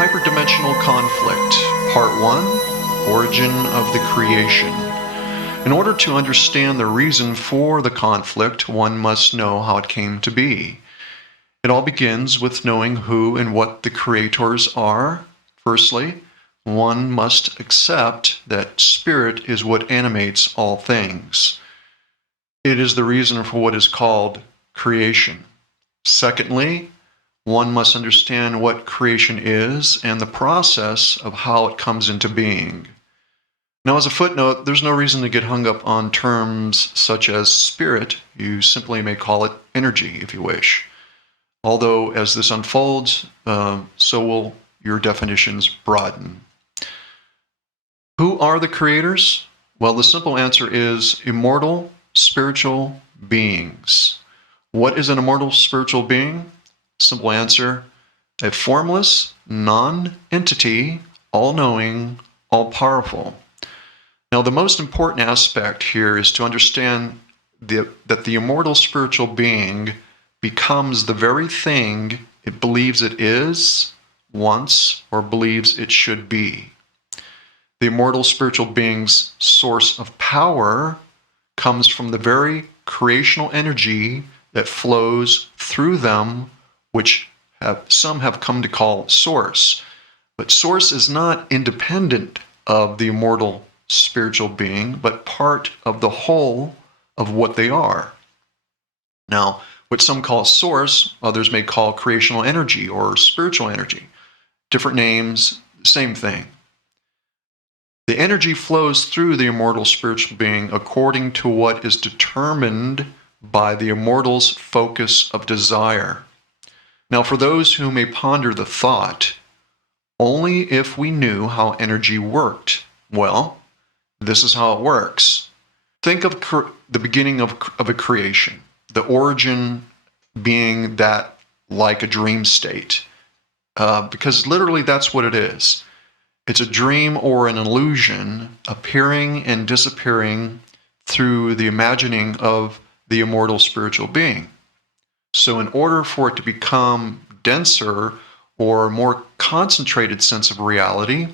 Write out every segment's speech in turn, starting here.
Hyperdimensional Conflict, Part 1, Origin of the Creation. In order to understand the reason for the conflict, one must know how it came to be. It all begins with knowing who and what the creators are. Firstly, one must accept that spirit is what animates all things. It is the reason for what is called creation. Secondly, one must understand what creation is and the process of how it comes into being. Now, as a footnote, there's no reason to get hung up on terms such as spirit. You simply may call it energy if you wish. Although, as this unfolds, so will your definitions broaden. Who are the creators? Well, the simple answer is immortal spiritual beings. What is an immortal spiritual being? Simple answer, a formless, non-entity, all-knowing, all-powerful. Now, the most important aspect here is to understand that the immortal spiritual being becomes the very thing it believes it is, wants, or believes it should be. The immortal spiritual being's source of power comes from the very creational energy that flows through them, which some have come to call source. But source is not independent of the immortal spiritual being, but part of the whole of what they are. Now, what some call source, others may call creational energy or spiritual energy. Different names, same thing. The energy flows through the immortal spiritual being according to what is determined by the immortal's focus of desire. Now, for those who may ponder the thought, only if we knew how energy worked. Well, this is how it works. Think of the beginning of a creation, the origin being that like a dream state, because literally that's what it is. It's a dream or an illusion appearing and disappearing through the imagining of the immortal spiritual being. So in order for it to become denser or more concentrated sense of reality,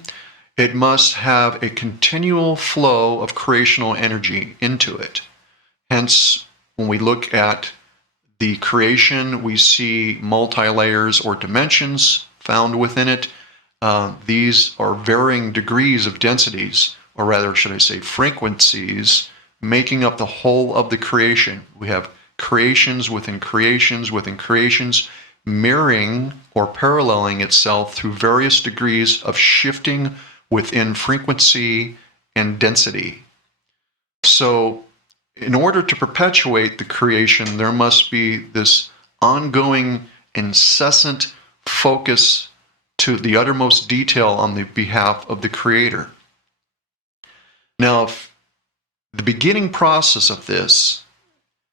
it must have a continual flow of creational energy into it. Hence, when we look at the creation, we see multi-layers or dimensions found within it. These are varying degrees of densities, or rather, should I say, frequencies, making up the whole of the creation. We have creations within creations within creations, mirroring or paralleling itself through various degrees of shifting within frequency and density. So, in order to perpetuate the creation, there must be this ongoing, incessant focus to the uttermost detail on the behalf of the Creator. Now, the beginning process of this,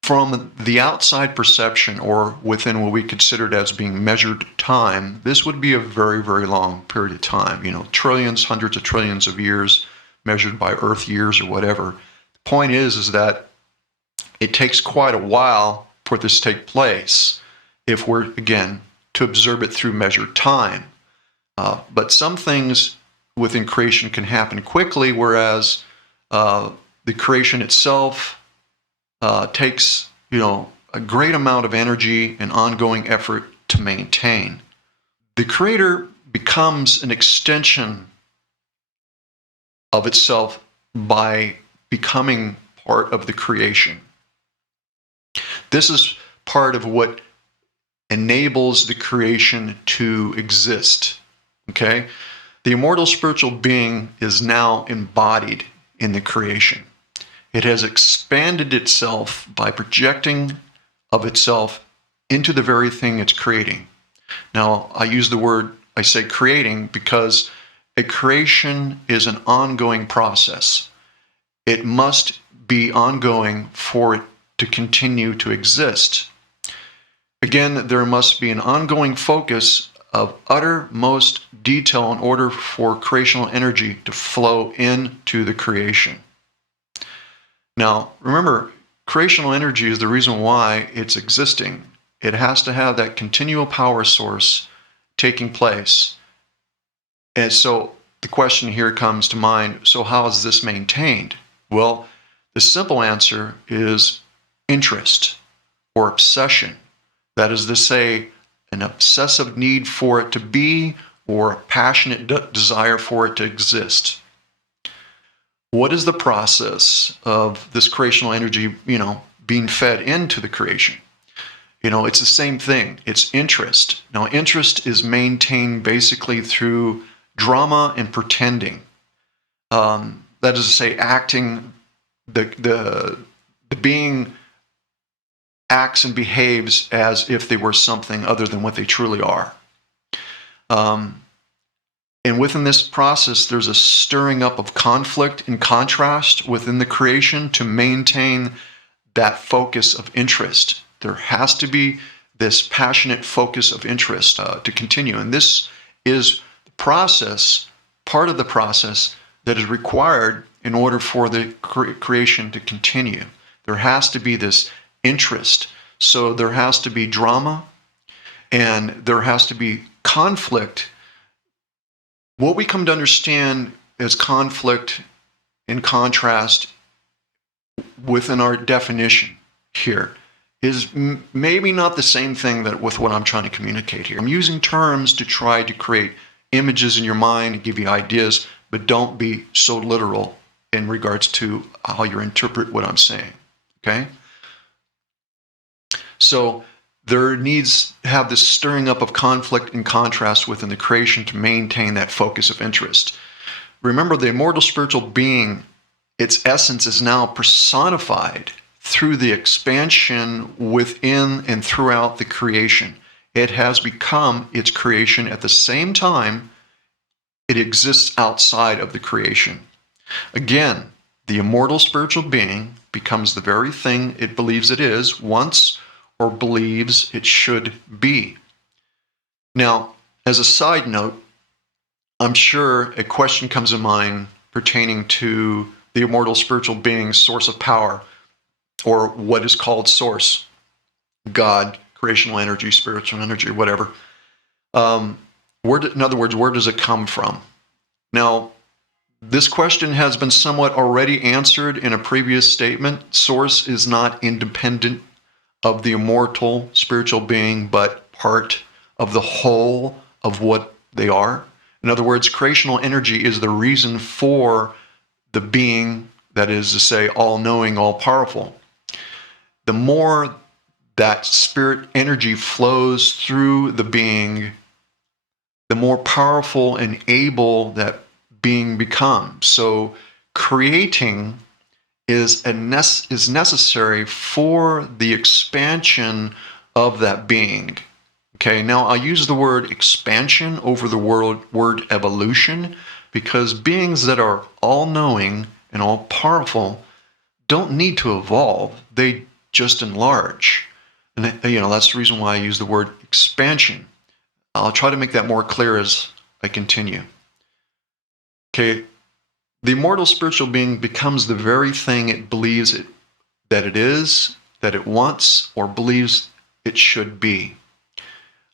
from the outside perception or within what we considered as being measured time, this would be a very, very long period of time. Trillions, hundreds of trillions of years measured by Earth years or whatever. The point is that it takes quite a while for this to take place if we're, again, to observe it through measured time. But some things within creation can happen quickly, whereas the creation itself takes, a great amount of energy and ongoing effort to maintain. The Creator becomes an extension of itself by becoming part of the creation. This is part of what enables the creation to exist. Okay? The immortal spiritual being is now embodied in the creation. It has expanded itself by projecting of itself into the very thing it's creating. Now, I say creating because a creation is an ongoing process. It must be ongoing for it to continue to exist. Again, there must be an ongoing focus of uttermost detail in order for creational energy to flow into the creation. Now, remember, creational energy is the reason why it's existing. It has to have that continual power source taking place. And so the question here comes to mind, so how is this maintained? Well, the simple answer is interest or obsession. That is to say, an obsessive need for it to be or a passionate desire for it to exist. What is the process of this creational energy, being fed into the creation? It's the same thing. It's interest. Now, interest is maintained basically through drama and pretending. That is to say, acting. The being acts and behaves as if they were something other than what they truly are. And within this process, there's a stirring up of conflict and contrast within the creation to maintain that focus of interest. There has to be this passionate focus of interest to continue. And this is the process, part of the process that is required in order for the creation to continue. There has to be this interest. So there has to be drama and there has to be conflict. What we come to understand as conflict in contrast within our definition here is maybe not the same thing that with what I'm trying to communicate here. I'm using terms to try to create images in your mind and give you ideas, but don't be so literal in regards to how you interpret what I'm saying, okay? So there needs to have this stirring up of conflict and contrast within the creation to maintain that focus of interest. Remember, the immortal spiritual being, its essence is now personified through the expansion within and throughout the creation. It has become its creation at the same time it exists outside of the creation. Again, the immortal spiritual being becomes the very thing it believes it is once or believes it should be. Now, as a side note, I'm sure a question comes to mind pertaining to the immortal spiritual being's source of power, or what is called source, God, creational energy, spiritual energy, whatever. In other words, where does it come from? Now, this question has been somewhat already answered in a previous statement. Source is not independent of the immortal spiritual being, but part of the whole of what they are. In other words, creational energy is the reason for the being, that is to say, all-knowing, all-powerful. The more that spirit energy flows through the being, the more powerful and able that being becomes. So creating is necessary for the expansion of that being. Okay, now I'll use the word expansion over the word evolution, because beings that are all-knowing and all-powerful don't need to evolve. They just enlarge. And that's the reason why I use the word expansion. I'll try to make that more clear as I continue. Okay, the immortal spiritual being becomes the very thing it believes that it is, that it wants, or believes it should be.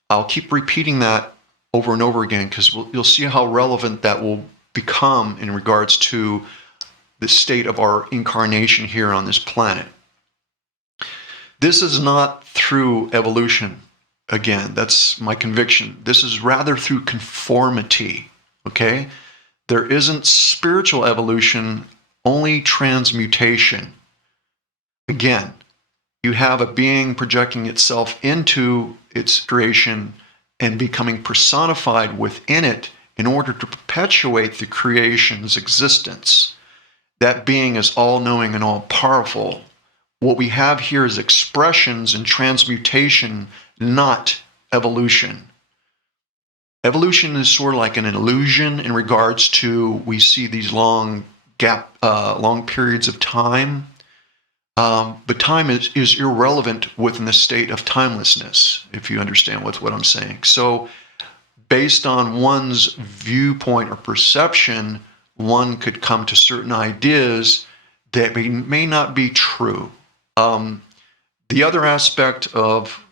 I'll keep repeating that over and over again because you'll see how relevant that will become in regards to the state of our incarnation here on this planet. This is not through evolution. Again, that's my conviction. This is rather through conformity, okay? There isn't spiritual evolution, only transmutation. Again, you have a being projecting itself into its creation and becoming personified within it in order to perpetuate the creation's existence. That being is all-knowing and all-powerful. What we have here is expressions and transmutation, not evolution. Evolution is sort of like an illusion in regards to we see these long periods of time. But time is irrelevant within the state of timelessness, if you understand what I'm saying. So based on one's viewpoint or perception, one could come to certain ideas that may not be true. The other aspect of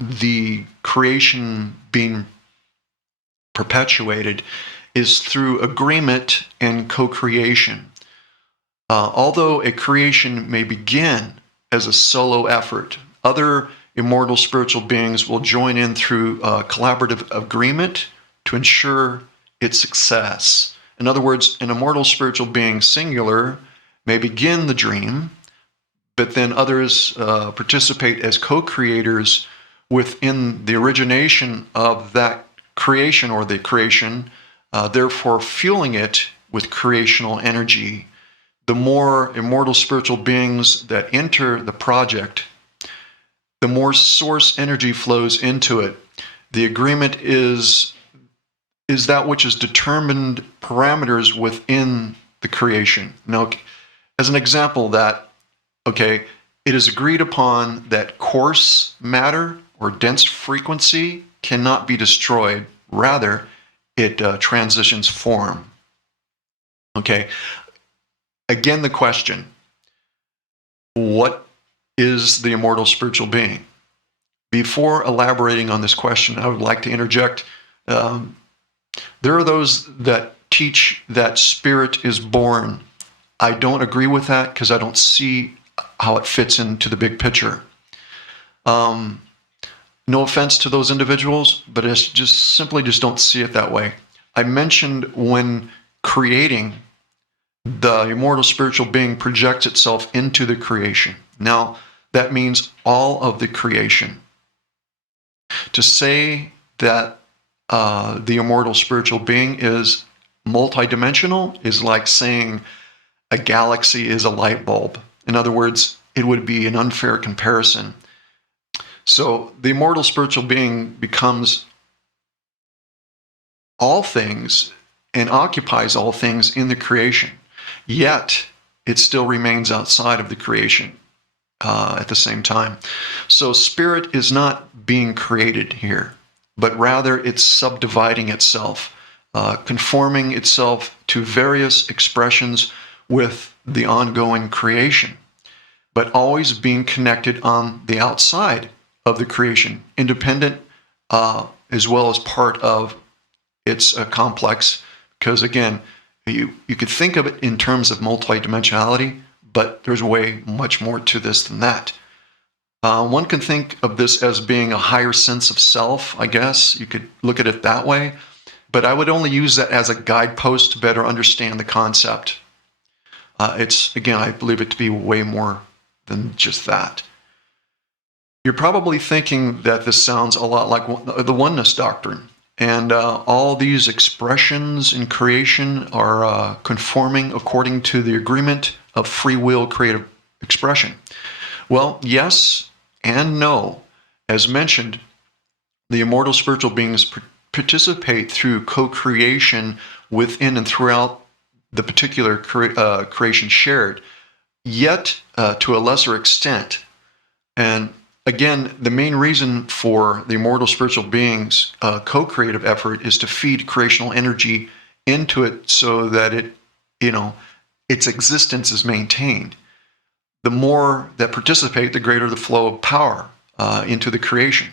the creation being perpetuated is through agreement and co-creation. Although a creation may begin as a solo effort, other immortal spiritual beings will join in through collaborative agreement to ensure its success. In other words, an immortal spiritual being, singular, may begin the dream, but then others participate as co-creators within the origination of that creation or the creation, therefore fueling it with creational energy. The more immortal spiritual beings that enter the project, the more source energy flows into it. The agreement is that which is determined parameters within the creation. Now, as an example, that, okay, it is agreed upon that coarse matter or dense frequency cannot be destroyed. Rather, it transitions form. Okay. Again, the question, what is the immortal spiritual being? Before elaborating on this question, I would like to interject. There are those that teach that spirit is born. I don't agree with that because I don't see how it fits into the big picture. No offense to those individuals, but I just don't see it that way. I mentioned when creating, the immortal spiritual being projects itself into the creation. Now, that means all of the creation. To say that the immortal spiritual being is multidimensional is like saying a galaxy is a light bulb. In other words, it would be an unfair comparison. So the immortal spiritual being becomes all things and occupies all things in the creation. Yet, it still remains outside of the creation at the same time. So spirit is not being created here, but rather it's subdividing itself, conforming itself to various expressions with the ongoing creation, but always being connected on the outside of the creation, independent as well as part of its complex. Because again, you could think of it in terms of multidimensionality, but there's way much more to this than that. One can think of this as being a higher sense of self, I guess. You could look at it that way. But I would only use that as a guidepost to better understand the concept. Again, I believe it to be way more than just that. You're probably thinking that this sounds a lot like the oneness doctrine. And all these expressions in creation are conforming according to the agreement of free will creative expression. Well, yes and no. As mentioned, the immortal spiritual beings participate through co-creation within and throughout the particular creation shared, yet to a lesser extent. And again, the main reason for the immortal spiritual beings' co-creative effort is to feed creational energy into it so that its existence is maintained. The more that participate, the greater the flow of power into the creation.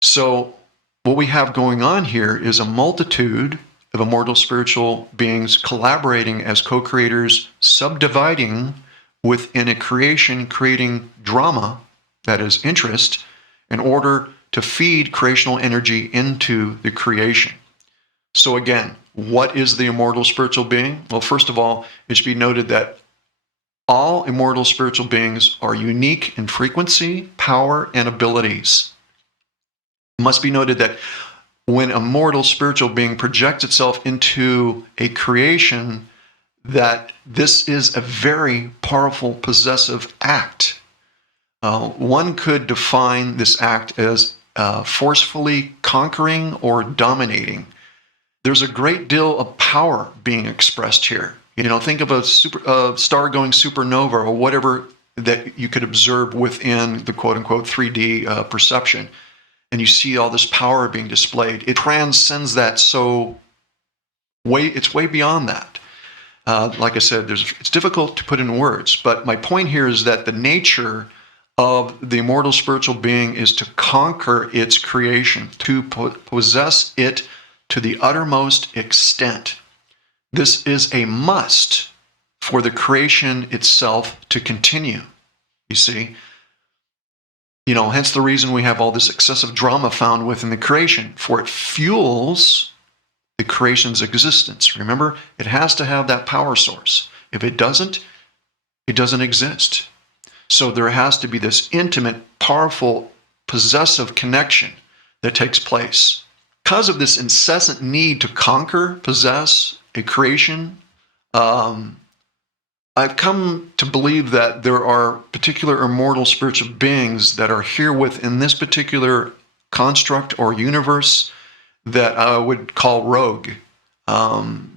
So what we have going on here is a multitude of immortal spiritual beings collaborating as co-creators, subdividing within a creation, creating drama, that is interest, in order to feed creational energy into the creation. So again, what is the immortal spiritual being? Well, first of all, it should be noted that all immortal spiritual beings are unique in frequency, power, and abilities. It must be noted that when a mortal spiritual being projects itself into a creation, that this is a very powerful possessive act. One could define this act as forcefully conquering or dominating. There's a great deal of power being expressed here. Think of a star going supernova or whatever that you could observe within the quote-unquote 3D perception. And you see all this power being displayed. It transcends that, so it's way beyond that. Like I said, it's difficult to put in words, but my point here is that the nature of the immortal spiritual being is to conquer its creation, to possess it to the uttermost extent. This is a must for the creation itself to continue, you see. Hence the reason we have all this excessive drama found within the creation, for it fuels the creation's existence. Remember, it has to have that power source. If it doesn't exist. So there has to be this intimate, powerful, possessive connection that takes place. Because of this incessant need to conquer, possess a creation, I've come to believe that there are particular immortal spiritual beings that are here within this particular construct or universe that I would call rogue.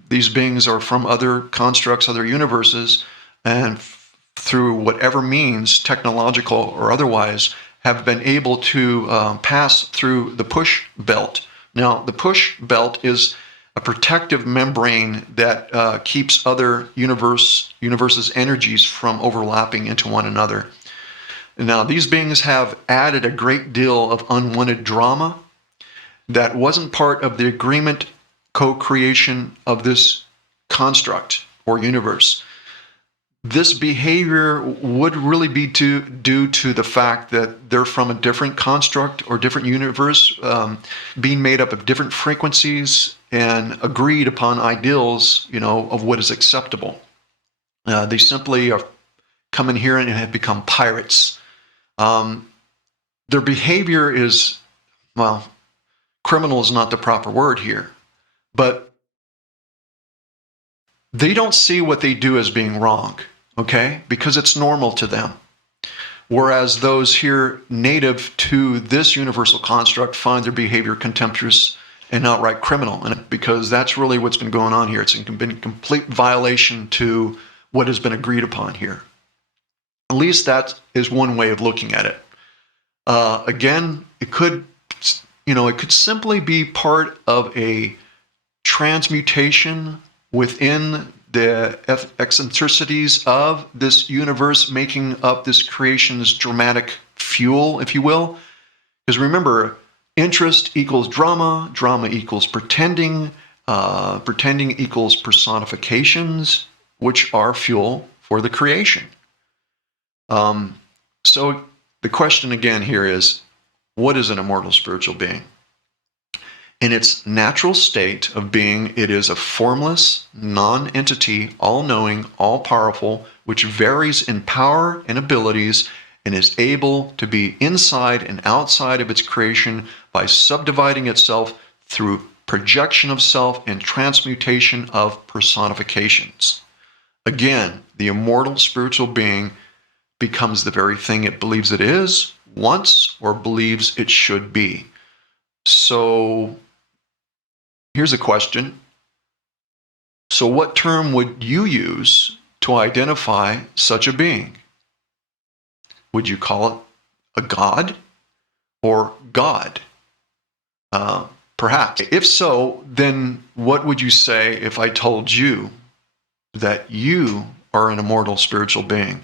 These beings are from other constructs, other universes, and through whatever means, technological or otherwise, have been able to pass through the push belt. Now, the push belt is a protective membrane that keeps other universes' energies from overlapping into one another. Now, these beings have added a great deal of unwanted drama that wasn't part of the agreement, co-creation of this construct or universe. This behavior would really be due to the fact that they're from a different construct or different universe, being made up of different frequencies and agreed upon ideals, of what is acceptable. They simply are come in here and have become pirates. Their behavior is, criminal is not the proper word here, but they don't see what they do as being wrong. Okay? Because it's normal to them. Whereas those here native to this universal construct find their behavior contemptuous and outright criminal. And because that's really what's been going on here. It's been a complete violation to what has been agreed upon here. At least that is one way of looking at it. Again, it could simply be part of a transmutation within the eccentricities of this universe, making up this creation's dramatic fuel, if you will. Because remember, interest equals drama, drama equals pretending, pretending equals personifications, which are fuel for the creation. So the question again here is, what is an immortal spiritual being? In its natural state of being, it is a formless, non-entity, all-knowing, all-powerful, which varies in power and abilities and is able to be inside and outside of its creation by subdividing itself through projection of self and transmutation of personifications. Again, the immortal spiritual being becomes the very thing it believes it is, wants, or believes it should be. So here's a question. So what term would you use to identify such a being? Would you call it a god or God? Perhaps. If so, then what would you say if I told you that you are an immortal spiritual being?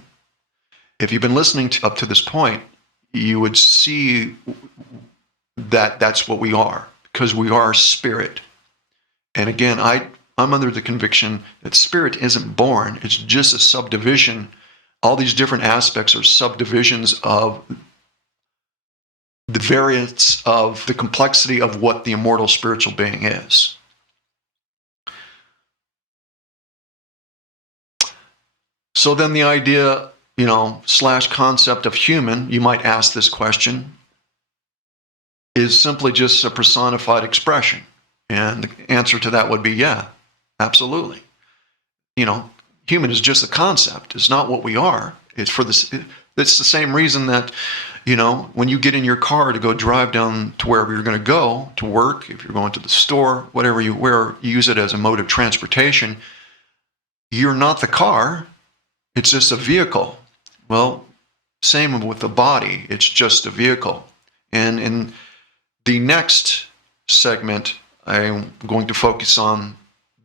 If you've been listening up to this point, you would see that that's what we are, because we are spirit. And again, I'm under the conviction that spirit isn't born. It's just a subdivision. All these different aspects are subdivisions of the variance of the complexity of what the immortal spiritual being is. So then the idea, / concept of human, you might ask this question, is simply just a personified expression. And the answer to that would be, yeah, absolutely. Human is just a concept. It's not what we are. It's the same reason that, when you get in your car to go drive down to wherever you're going to go, to work, if you're going to the store, whatever you use it as a mode of transportation, you're not the car. It's just a vehicle. Well, same with the body. It's just a vehicle. And in the next segment, I'm going to focus on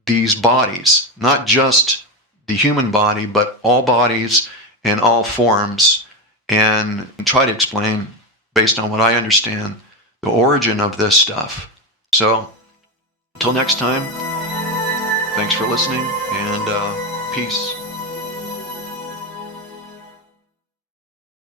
these bodies, not just the human body, but all bodies and all forms, and try to explain, based on what I understand, the origin of this stuff. So, Until next time, thanks for listening, and peace.